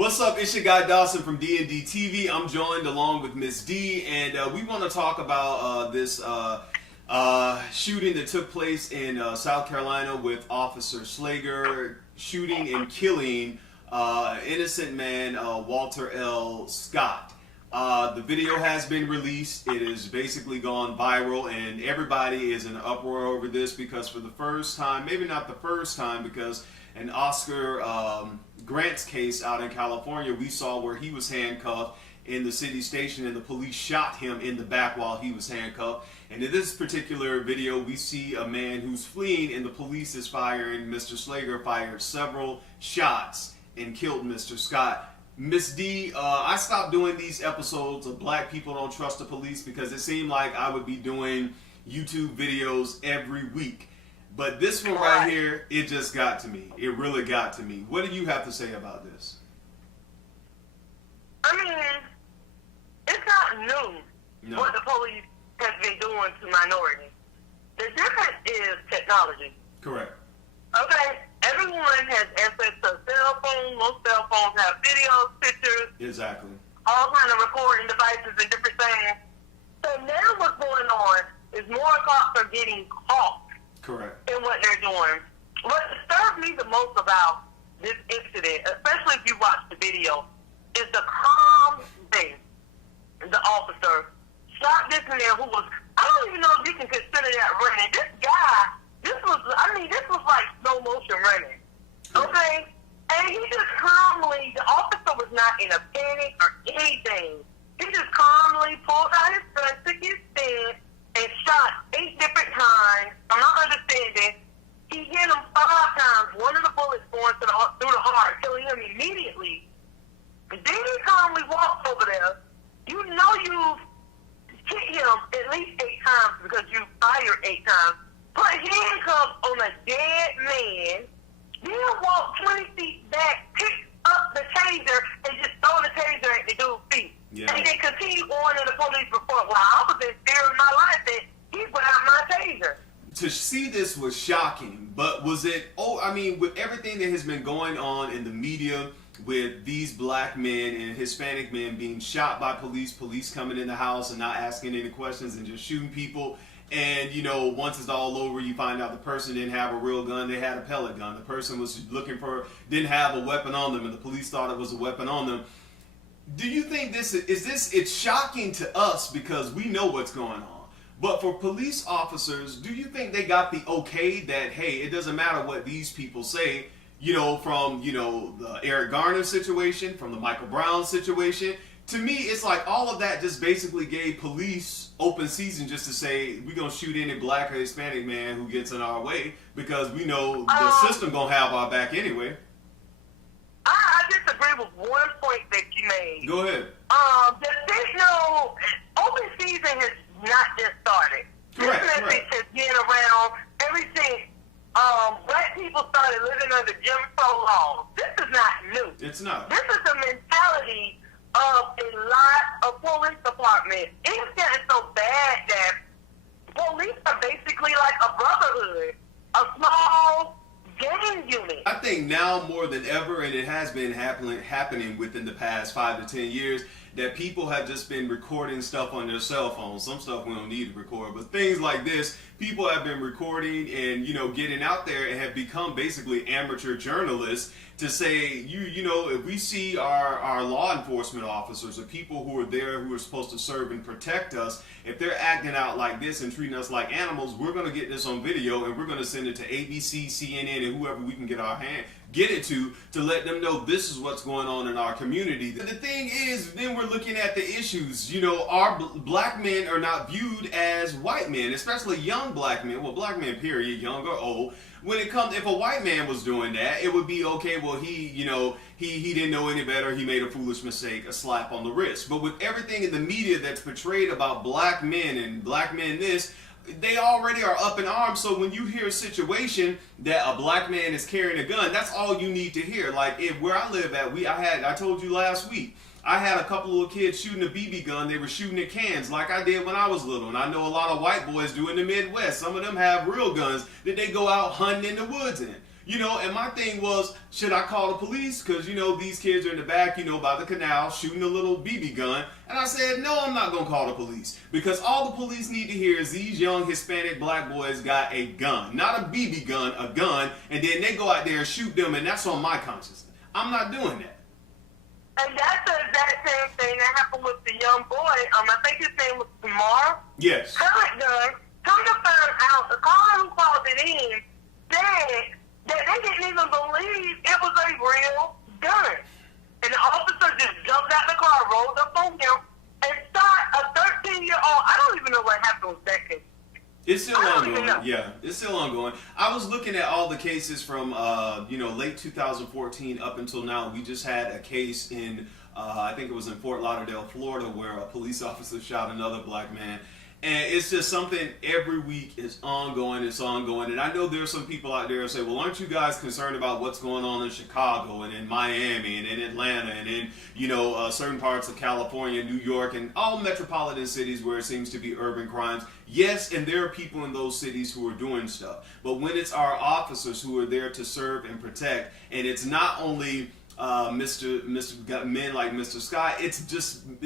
What's up? It's your guy Dawson from D&D TV. I'm joined along with Miss D, and we want to talk about this shooting that took place in South Carolina with Officer Slager shooting and killing innocent man Walter L. Scott. The video has been released. It has basically gone viral, and everybody is in an uproar over this because for the first time, maybe not the first time, because an Oscar Grant's case out in California, we saw where he was handcuffed in the city station and the police shot him in the back while he was handcuffed. And in this particular video, we see a man who's fleeing and the police is firing. Mr. Slager fired several shots and killed Mr. Scott. Miss D, I stopped doing these episodes of Black People Don't Trust the Police because it seemed like I would be doing YouTube videos every week. But this one right here, it just got to me. It really got to me. What do you have to say about this? I mean, it's not new what the police has been doing to minorities. The difference is technology. Correct. Okay? Everyone has access to a cell phone. Most cell phones have videos, pictures. Exactly. All kind of recording devices and different things. So now what's going on is more cops are getting caught. Correct. In what they're doing. What disturbs me the most about this incident, especially if you watch the video, is the calm way the officer shot this man who was, I don't even know if you can consider that running. This guy, this was like slow motion running. Okay? And he just calmly, the officer was not in a panic or anything. He just calmly pulled out his gun, took his stand, and shot 8 different times. I'm not understanding. He hit him 5 times. One of the bullets going through the heart, killing him immediately. And then he calmly walks over there. You know you've hit him at least 8 times because you fired 8 times. Put handcuffs on a dead man. Then walk 20 feet back, pick up the taser, and just throw the taser at the dude's feet. Yeah. And then continue on in the police report. Well, I was in fear of my life that he put out my taser. To see this was shocking, but was it, with everything that has been going on in the media with these black men and Hispanic men being shot by police coming in the house and not asking any questions and just shooting people, and once it's all over, you find out the person didn't have a real gun, they had a pellet gun. The person was didn't have a weapon on them, and the police thought it was a weapon on them. Do you think it's shocking to us because we know what's going on? But for police officers, do you think they got the okay that, hey, it doesn't matter what these people say, from, the Eric Garner situation, from the Michael Brown situation? To me, it's like all of that just basically gave police open season just to say, we're going to shoot any black or Hispanic man who gets in our way because we know the system going to have our back anyway. I disagree with one point that you made. Go ahead. Open season has not just started. Correct. This message has been around ever since black people started living under Jim Crow laws. This is not new. It's not. This is the mentality of a lot of police departments. It's getting so bad that police are basically like a brotherhood, a small gang unit. I think now more than ever, and it has been happening within the past 5 to 10 years, that people have just been recording stuff on their cell phones. Some stuff we don't need to record, but things like this, people have been recording and getting out there and have become basically amateur journalists to say, if we see our law enforcement officers or people who are there who are supposed to serve and protect us, if they're acting out like this and treating us like animals, we're going to get this on video and we're going to send it to ABC, CNN, and whoever we can get it to let them know this is what's going on in our community. The thing is, then we're looking at the issues. Our black men are not viewed as white men, especially young black men. Well, black men, period, young or old. When it comes, if a white man was doing that, it would be okay. Well, he didn't know any better. He made a foolish mistake, a slap on the wrist. But with everything in the media that's portrayed about black men and black men this, they already are up in arms. So when you hear a situation that a black man is carrying a gun, that's all you need to hear. Like where I live at, I told you last week, I had a couple little kids shooting a BB gun. They were shooting at cans like I did when I was little. And I know a lot of white boys do in the Midwest. Some of them have real guns that they go out hunting in the woods in. You know, and my thing was, should I call the police? Because, you know, these kids are in the back, you know, by the canal shooting a little BB gun. And I said, no, I'm not going to call the police. Because all the police need to hear is these young Hispanic black boys got a gun. Not a BB gun, a gun. And then they go out there and shoot them, and that's on my conscience. I'm not doing that. And that's the exact same thing that happened with the young boy. I think his name was Tamar. Yes. Pellet gun. Come to find out, the caller who called it in said that they didn't even believe it was a real gun. And the officer just jumped out the car, rolled up on him, and shot a 13-year-old. I don't even know what happened with that case. It's still ongoing. Yeah, it's still ongoing. I was looking at all the cases from, you know, late 2014 up until now. We just had a case in, I think it was in Fort Lauderdale, Florida, where a police officer shot another black man. And it's just something every week is ongoing. It's ongoing. And I know there's some people out there who say, well, aren't you guys concerned about what's going on in Chicago and in Miami and in Atlanta and in, you know, certain parts of California, New York, and all metropolitan cities where it seems to be urban crimes? Yes, and there are people in those cities who are doing stuff. But when it's our officers who are there to serve and protect, and it's not only men like Mr. Scott, it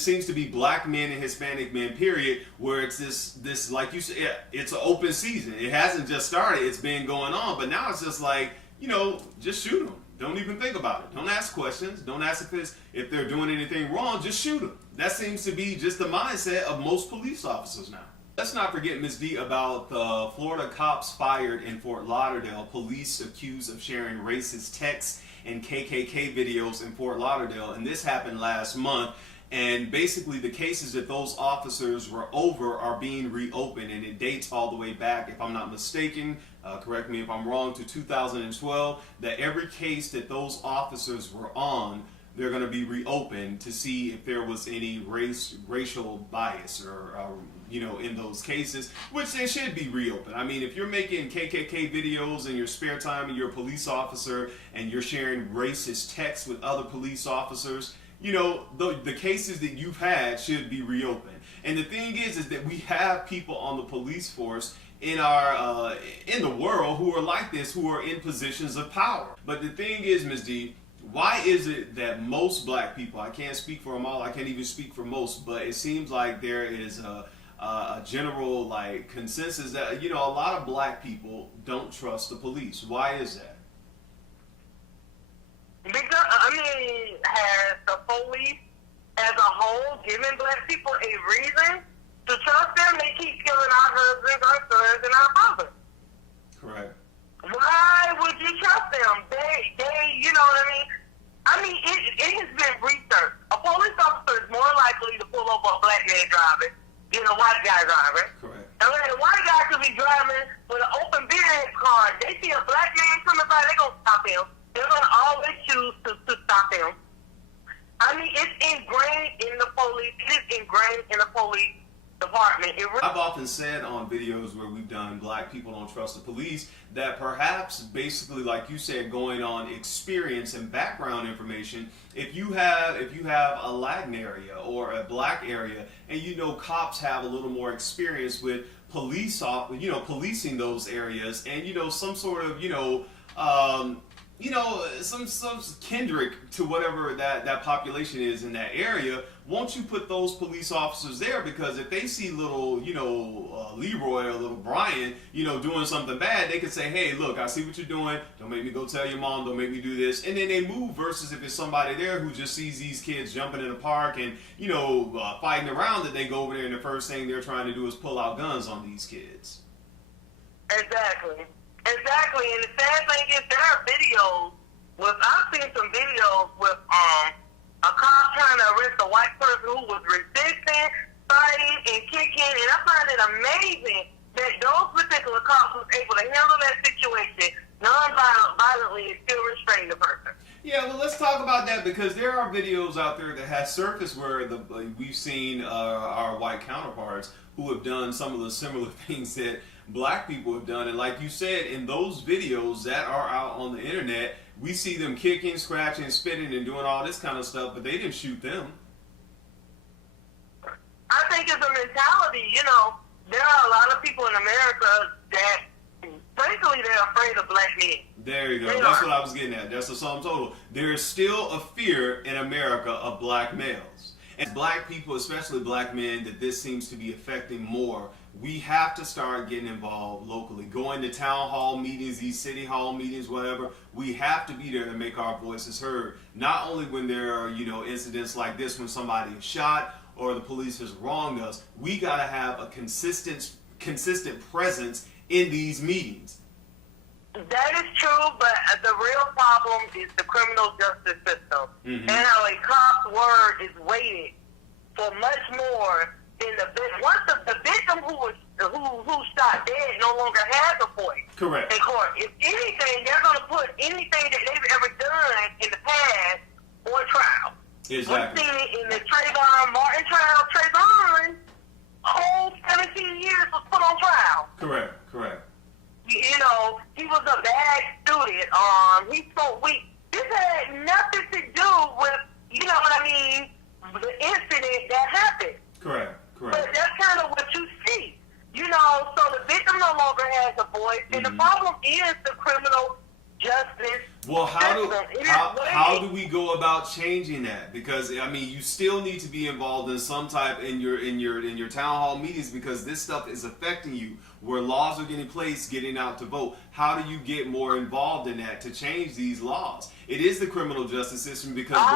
seems to be black men and Hispanic men, period, where it's this like you said, it's an open season. It hasn't just started, it's been going on, but now it's just like, you know, just shoot them. Don't even think about it. Don't ask questions. Don't ask if they're doing anything wrong, just shoot them. That seems to be just the mindset of most police officers now. Let's not forget, Ms. D, about the Florida cops fired in Fort Lauderdale, police accused of sharing racist texts and KKK videos in Fort Lauderdale, and this happened last month. And basically the cases that those officers were over are being reopened, and it dates all the way back, if I'm not mistaken, correct me if I'm wrong, to 2012, that every case that those officers were on, they're going to be reopened to see if there was any racial bias or you know, in those cases, which they should be reopened. I mean, if you're making KKK videos in your spare time and you're a police officer and you're sharing racist texts with other police officers, you know, the cases that you've had should be reopened. And the thing is that we have people on the police force in our in the world who are like this, who are in positions of power. But the thing is, Ms. D, why is it that most black people, I can't speak for them all, I can't even speak for most, but it seems like there is a general like consensus that, you know, a lot of black people don't trust the police. Why is that? Because, I mean, has the police as a whole given black people a reason to trust them? They keep killing our husbands, our sons, and our brothers. Correct. Why would you trust them? They, you know what I mean? I mean, it has been researched. A police officer is more likely to pull over a black man driving than a white guy driving. Correct. And when a white guy could be driving with an open beer in his car, they see a black man coming by, they're going to stop him. They're going to always choose to stop him. I mean, it's ingrained in the police. It is ingrained in the police department. I've often said on videos where we've done Black People Don't Trust the Police that perhaps, basically, like you said, going on experience and background information, if you have a Latin area or a black area, and you know cops have a little more experience with policing those areas, and you know some sort of some kindred to whatever that population is in that area, won't you put those police officers there? Because if they see little, Leroy or little Brian, doing something bad, they could say, hey, look, I see what you're doing. Don't make me go tell your mom. Don't make me do this. And then they move, versus if it's somebody there who just sees these kids jumping in the park and, fighting around, that they go over there and the first thing they're trying to do is pull out guns on these kids. Exactly. And the sad thing is there are videos I've seen some videos with a cop trying to arrest a white person who was resisting, fighting, and kicking, and I find it amazing that those particular cops was able to handle that situation non-violently and still restrain the person. Yeah, well, let's talk about that, because there are videos out there that have surfaced where we've seen our white counterparts who have done some of the similar things that black people have done. And like you said, in those videos that are out on the internet, we see them kicking, scratching, spitting, and doing all this kind of stuff, but they didn't shoot them. I think it's a mentality. There are a lot of people in America that, frankly, Especially they're afraid of black men. There you go. That's what I was getting at. That's the sum total. There is still a fear in America of black males. And black people, especially black men, that this seems to be affecting more. We have to start getting involved locally. Going to town hall meetings, these city hall meetings, whatever. We have to be there to make our voices heard. Not only when there are, incidents like this, when somebody is shot or the police has wronged us. We got to have a consistent presence in these meetings. That is true, but the real problem is the criminal justice system, and how a cop's word is weighted for much more than the victim. Once the victim who shot dead no longer has a voice. Correct. In court, if anything, they're going to put anything that they've ever done in the past on trial. Exactly. We've seen it in the Trayvon Martin trial. Trayvon, whole 17 years was put on trial. Correct. He was a bad student. He spoke weak. This had nothing to do with, the incident that happened. Correct. But that's kind of what you see. So the victim no longer has a voice, and the problem is the criminal justice. Well, how do we go about changing that? Because you still need to be involved in some type in your town hall meetings, because this stuff is affecting you. Where laws are getting placed, getting out to vote. How do you get more involved in that to change these laws? It is the criminal justice system, because I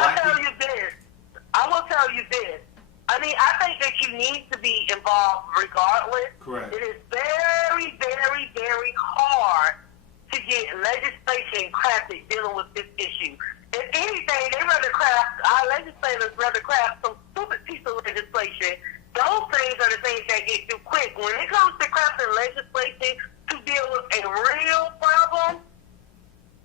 will tell you this. I think that you need to be involved regardless. Correct. It is very, very, very hard to get legislation crafted dealing with this issue. If anything, our legislators rather craft some stupid piece of legislation. Those things are the things that get through quick. When it comes to crafting legislation to deal with a real problem,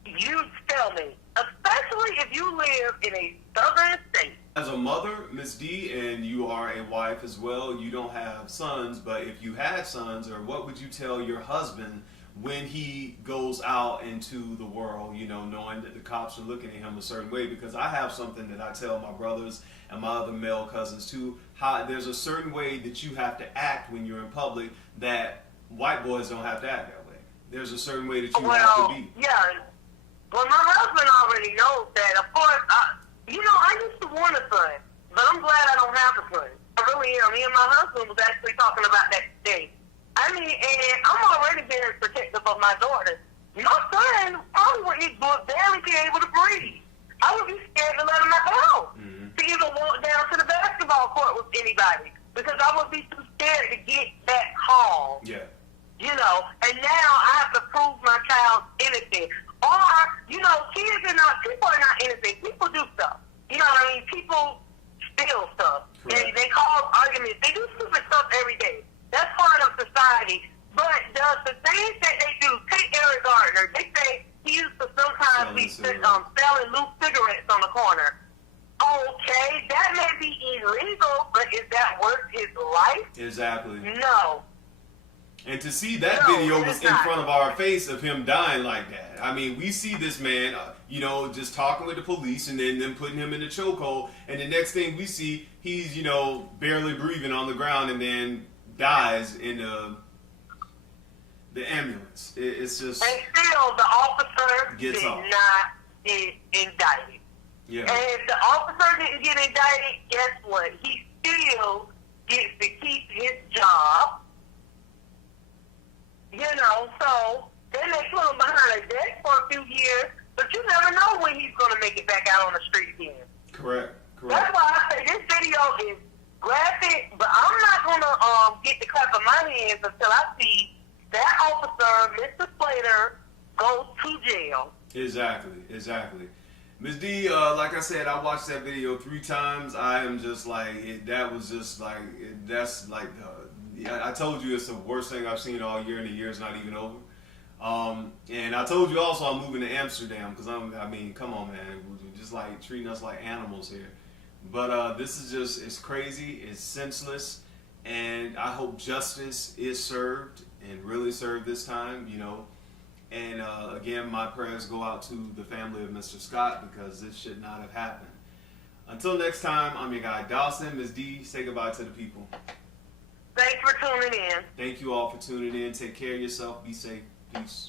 you tell me. Especially if you live in a southern state. As a mother, Ms. D, and you are a wife as well, you don't have sons, but if you had sons, or what would you tell your husband when he goes out into the world, knowing that the cops are looking at him a certain way? Because I have something that I tell my brothers and my other male cousins too, how there's a certain way that you have to act when you're in public that white boys don't have to act that way. There's a certain way that you have to be. Yeah. Well, my husband already knows that. Of course, I used to want a son, but I'm glad I don't have a son. I really am. Me and my husband was actually talking about that today. And I'm already very protective of my daughter. My son probably would barely be able to breathe. I would be scared to let him out the house to even walk down to the basketball court with anybody, because I would be too scared to get back home. Yeah. And now I have to prove my child's innocent. Or, people are not innocent. People do stuff. People steal stuff. They cause arguments. They do stupid stuff every day. That's part of society. But does the things that they do, take Eric Gardner, they say he used to sometimes be selling loose cigarettes on the corner. Okay, that may be illegal, but is that worth his life? Exactly. No. And to see that video was in front of our face of him dying like that. We see this man, just talking with the police and then them putting him in the chokehold. And the next thing we see, he's, barely breathing on the ground and then dies in the ambulance. It's just... And still, the officer did not get indicted. Yeah. And if the officer didn't get indicted, guess what? He still gets to keep his job. So then they put him behind a desk for a few years, but you never know when he's going to make it back out on the street again. Correct. That's why I say this video is graphic, but I'm not going to get the clap of my hands until I see that officer, Mr. Slater, go to jail. Exactly. Ms. D, like I said, I watched that video 3 times. I am just like, I told you it's the worst thing I've seen all year, and the year's not even over. And I told you also I'm moving to Amsterdam, because come on, man, you're just like treating us like animals here. But this is just, it's crazy, it's senseless, and I hope justice is served, and really served this time, And again, my prayers go out to the family of Mr. Scott, because this should not have happened. Until next time, I'm your guy Dawson. Ms. D, say goodbye to the people. Thanks for tuning in. Thank you all for tuning in. Take care of yourself. Be safe. Peace.